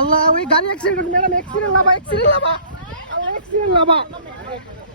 আল্লাহ ওই গাড়ি accident madam accident লাভা অ্যাক্সিডেন্ট লাভা অ্যাক্সিডেন্ট লাভা